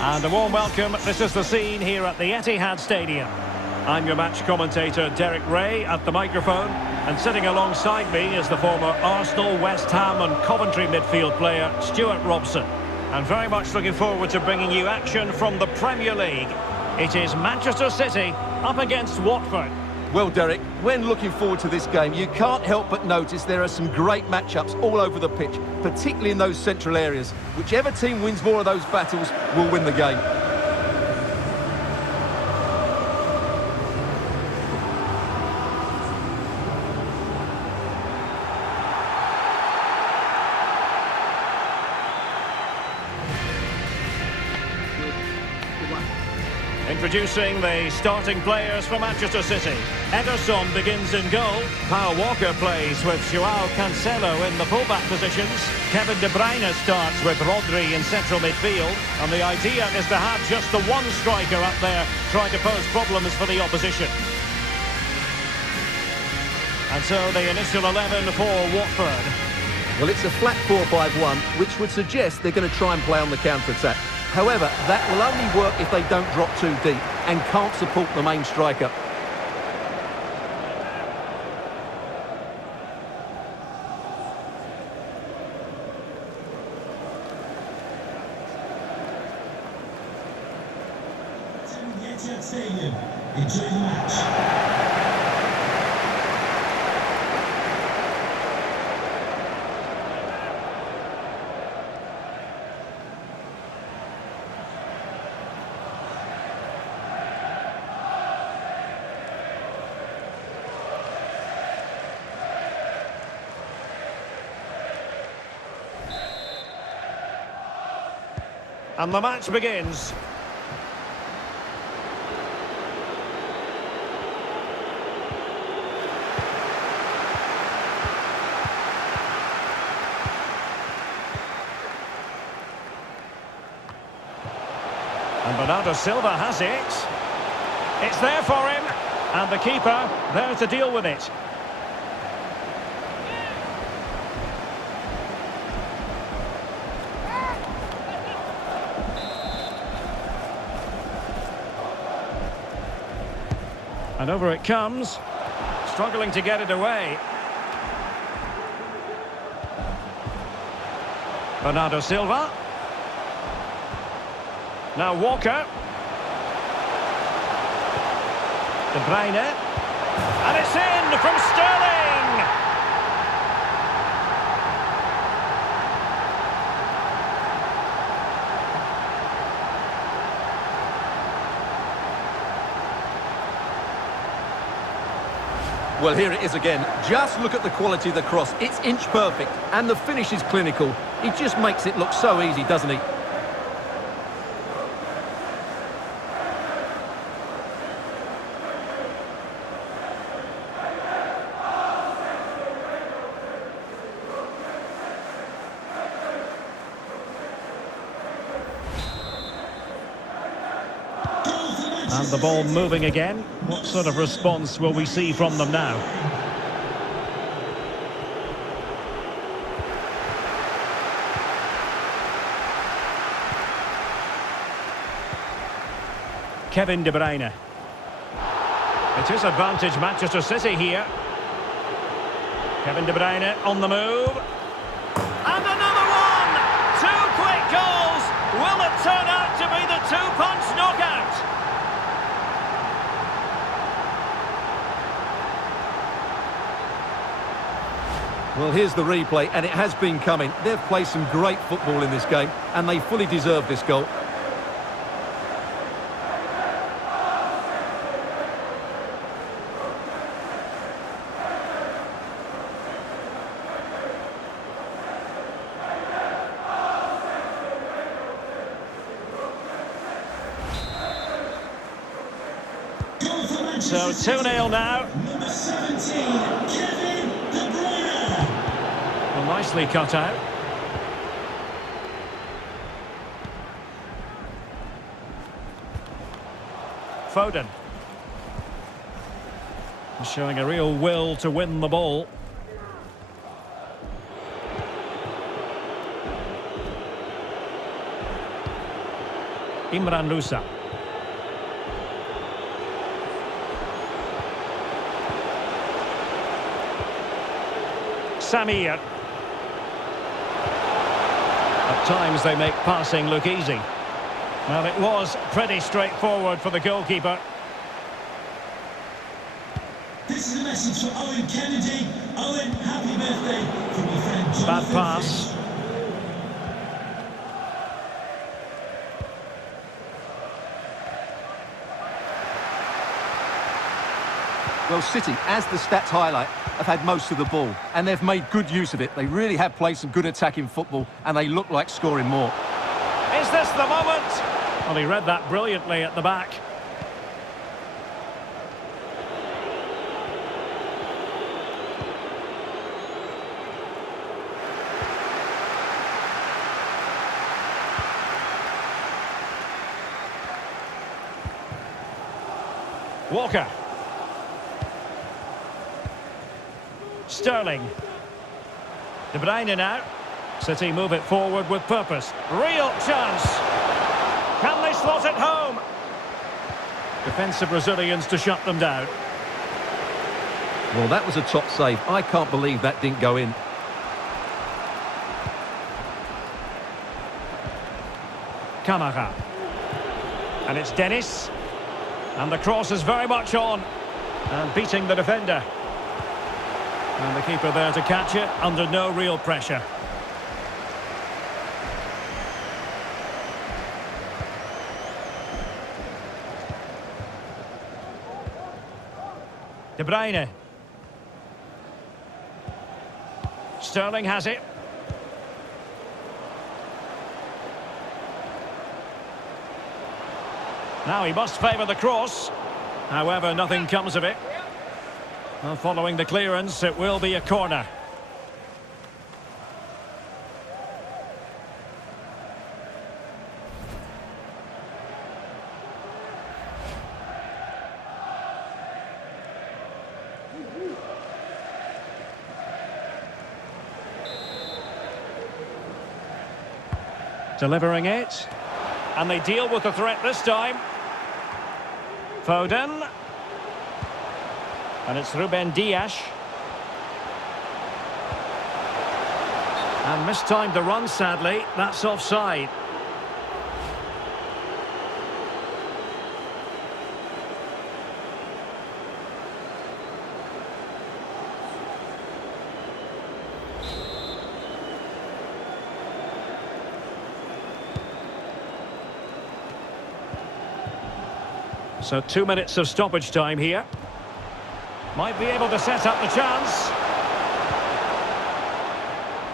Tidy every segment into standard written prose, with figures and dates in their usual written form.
And a warm welcome. This is the scene here at the Etihad Stadium. I'm your match commentator, Derek Ray, at the microphone. And sitting alongside me is the former Arsenal, West Ham and Coventry midfield player, Stuart Robson. And very much looking forward to bringing you action from the Premier League. It is Manchester City up against Watford. Well, Derek, when looking forward to this game, you can't help but notice there are some great matchups all over the pitch, particularly in those central areas. Whichever team wins more of those battles will win the game. Introducing the starting players for Manchester City. Ederson begins in goal. Kyle Walker plays with Joao Cancelo in the fullback positions. Kevin De Bruyne starts with Rodri in central midfield. And the idea is to have just the one striker up there trying to pose problems for the opposition. And so the initial 11 for Watford. Well, it's a flat 4-5-1, which would suggest they're going to try and play on the counter-attack. However, that will only work if they don't drop too deep and can't support the main striker. Etihad Stadium. Enjoy the match. And the match begins. And Bernardo Silva has it. It's there for him. And the keeper there to deal with it. And over it comes, struggling to get it away. Bernardo Silva. Now Walker. De Bruyne. And it's in from Sterling! Well, here it is again. Just look at the quality of the cross. It's inch perfect, and the finish is clinical. He just makes it look so easy, doesn't he? And the ball moving again. What sort of response will we see from them now? Kevin De Bruyne. It is advantage Manchester City here. Kevin De Bruyne on the move. And another one! Two quick goals! Will it turn out to be the two-punch knockout? Well, here's the replay, and it has been coming. They've played some great football in this game, and they fully deserve this goal. So 2-0 now. Number 17, Kevin De Bruyne. Well, nicely cut out. Foden. Showing a real will to win the ball. Imran Lusa. Samir. At times they make passing look easy. Well, it was pretty straightforward for the goalkeeper. This is a message for Owen Kennedy. Owen, happy birthday from your friend Jonathan. Bad pass. Well, City, as the stats highlight, have had most of the ball, and they've made good use of it. They really have played some good attacking football, and they look like scoring more. Is this the moment? Well, he read that brilliantly at the back. Walker. Sterling. De Bruyne now. City move it forward with purpose. Real chance. Can they slot it home? Defensive Brazilians to shut them down. Well, that was a top save. I can't believe that didn't go in. Kamara. And it's Dennis. And the cross is very much on. And beating the defender. And the keeper there to catch it under no real pressure. De Bruyne. Sterling has it. Now he must favour the cross. However, nothing comes of it. Well, following the clearance, it will be a corner. Delivering it. And they deal with the threat this time. Foden. And it's Ruben Dias. And mistimed the run, sadly. That's offside. So 2 minutes of stoppage time here. Might be able to set up the chance.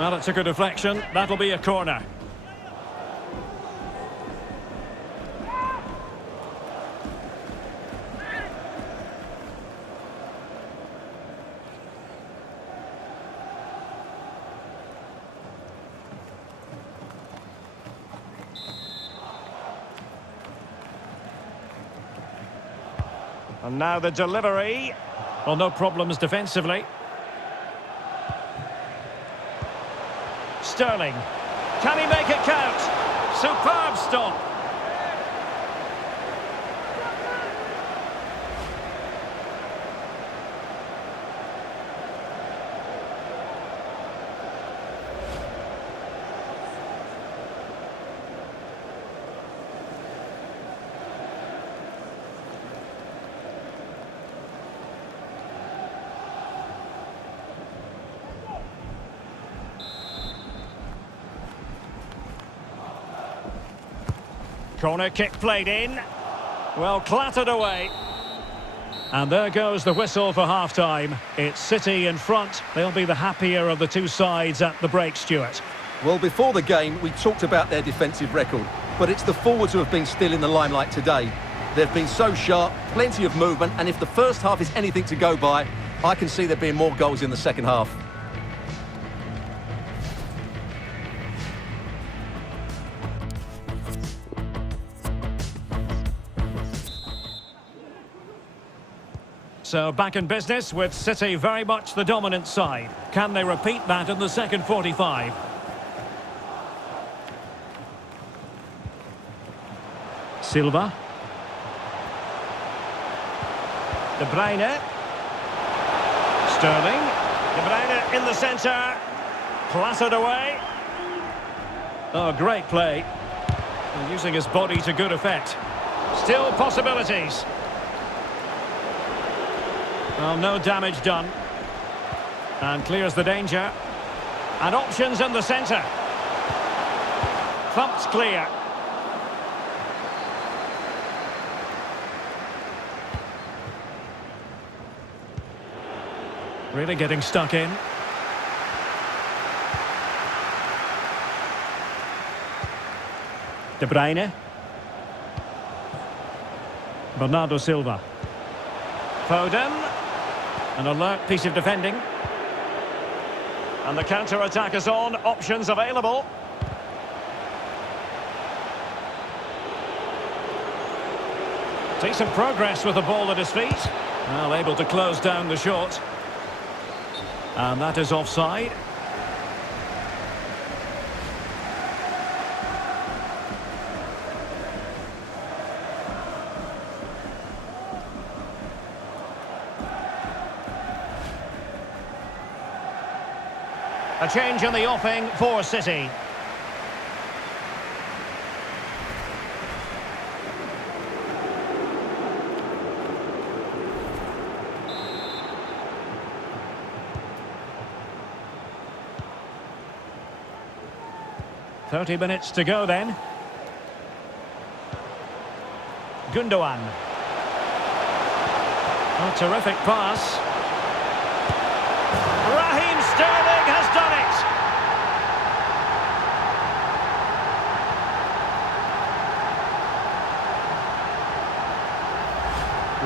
Well, it took a deflection. That'll be a corner. And now the delivery. Well, no problems defensively. Sterling. Can he make it count? Superb stop. Corner kick played in. Well, clattered away. And there goes the whistle for half-time. It's City in front. They'll be the happier of the two sides at the break, Stuart. Well, before the game, we talked about their defensive record, but it's the forwards who have been still in the limelight today. They've been so sharp, plenty of movement, and if the first half is anything to go by, I can see there being more goals in the second half. So back in business with City very much the dominant side. Can they repeat that in the second 45? Silva. De Bruyne. Sterling. De Bruyne in the centre. Clattered away. Oh, great play. And using his body to good effect. Still possibilities. Well, no damage done. And clears the danger. And options in the centre. Thumped clear. Really getting stuck in. De Bruyne. Bernardo Silva. Foden. An alert piece of defending. And the counter-attack is on. Options available. Decent progress with the ball at his feet. Well, able to close down the shot. And that is offside. A change in the offing for City. .30 minutes to go then. Gundogan. A terrific pass. Raheem Sterling has done it.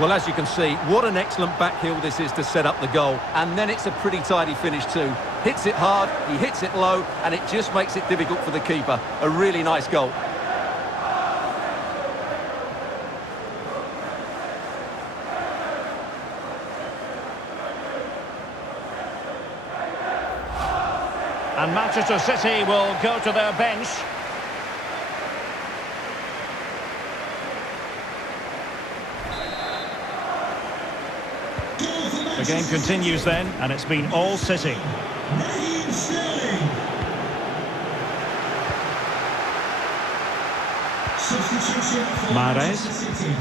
Well, as you can see, what an excellent back heel this is to set up the goal. And then it's a pretty tidy finish too. Hits it hard, he hits it low, and it just makes it difficult for the keeper. A really nice goal. And Manchester City will go to their bench. The game continues then, and it's been all City. Raheem Sterling. Substitution for Mahrez. Manchester City.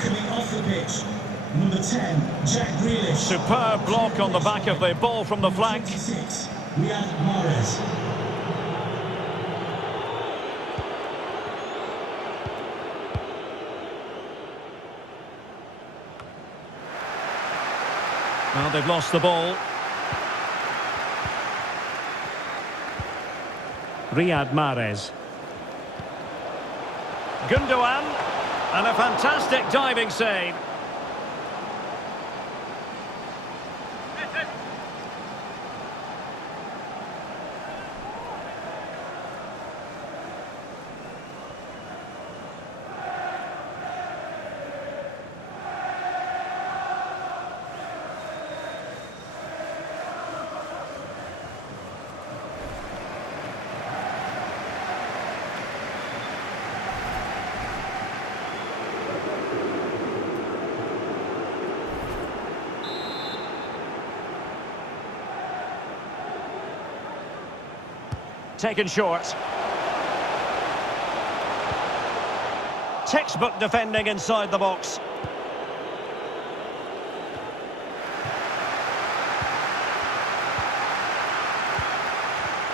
Coming off the pitch, number 10, Jack Grealish. Superb block on the back of the ball from the flank. 26, Mahrez. Well, they've lost the ball. Riyad Mahrez. Gundogan. And a fantastic diving save. Taken short. Textbook defending inside the box.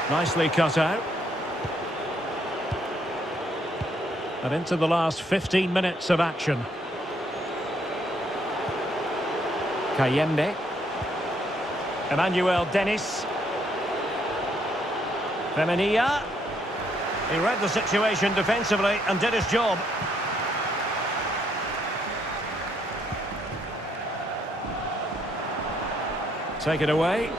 Nicely cut out. And into the last 15 minutes of action. Kayembe. Emmanuel Dennis. Femenia. He read the situation defensively and did his job. Take it away.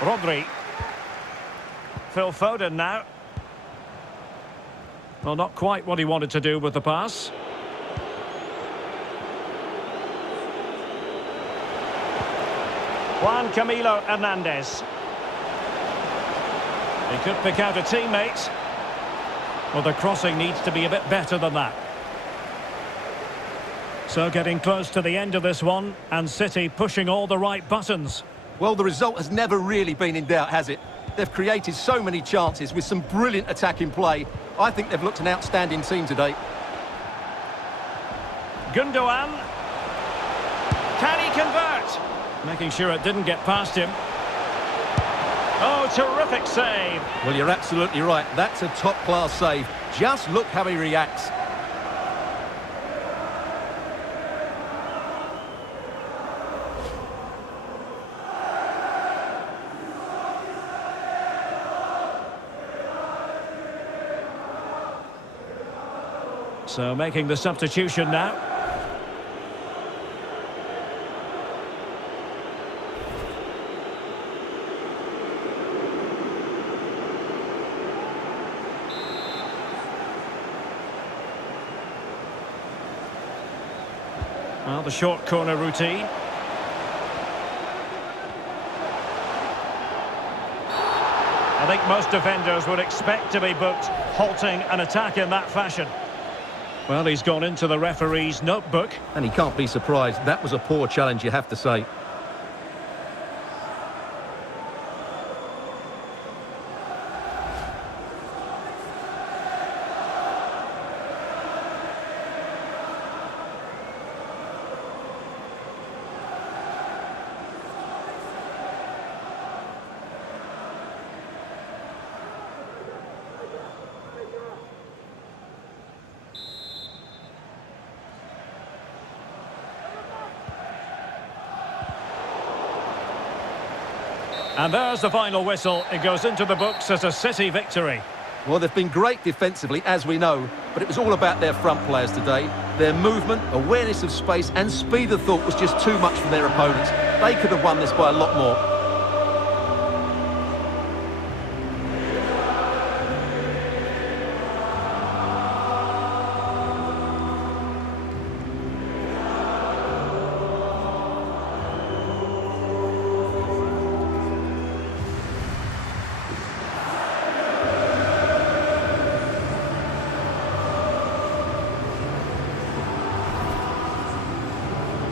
Rodri. Phil Foden now. Well, not quite what he wanted to do with the pass. Juan Camilo Hernandez. He could pick out a teammate. Well, the crossing needs to be a bit better than that. So getting close to the end of this one, and City pushing all the right buttons. Well, the result has never really been in doubt, has it? They've created so many chances with some brilliant attacking play. I think they've looked an outstanding team today. Gundogan. Can he convert? Making sure it didn't get past him. Oh, terrific save. Well, you're absolutely right. That's a top-class save. Just look how he reacts. So making the substitution now. Well, the short corner routine. I think most defenders would expect to be booked halting an attack in that fashion. Well, he's gone into the referee's notebook. And he can't be surprised. That was a poor challenge, you have to say. And there's the final whistle. It goes into the books as a City victory. Well, they've been great defensively, as we know, but it was all about their front players today. Their movement, awareness of space and speed of thought was just too much for their opponents. They could have won this by a lot more.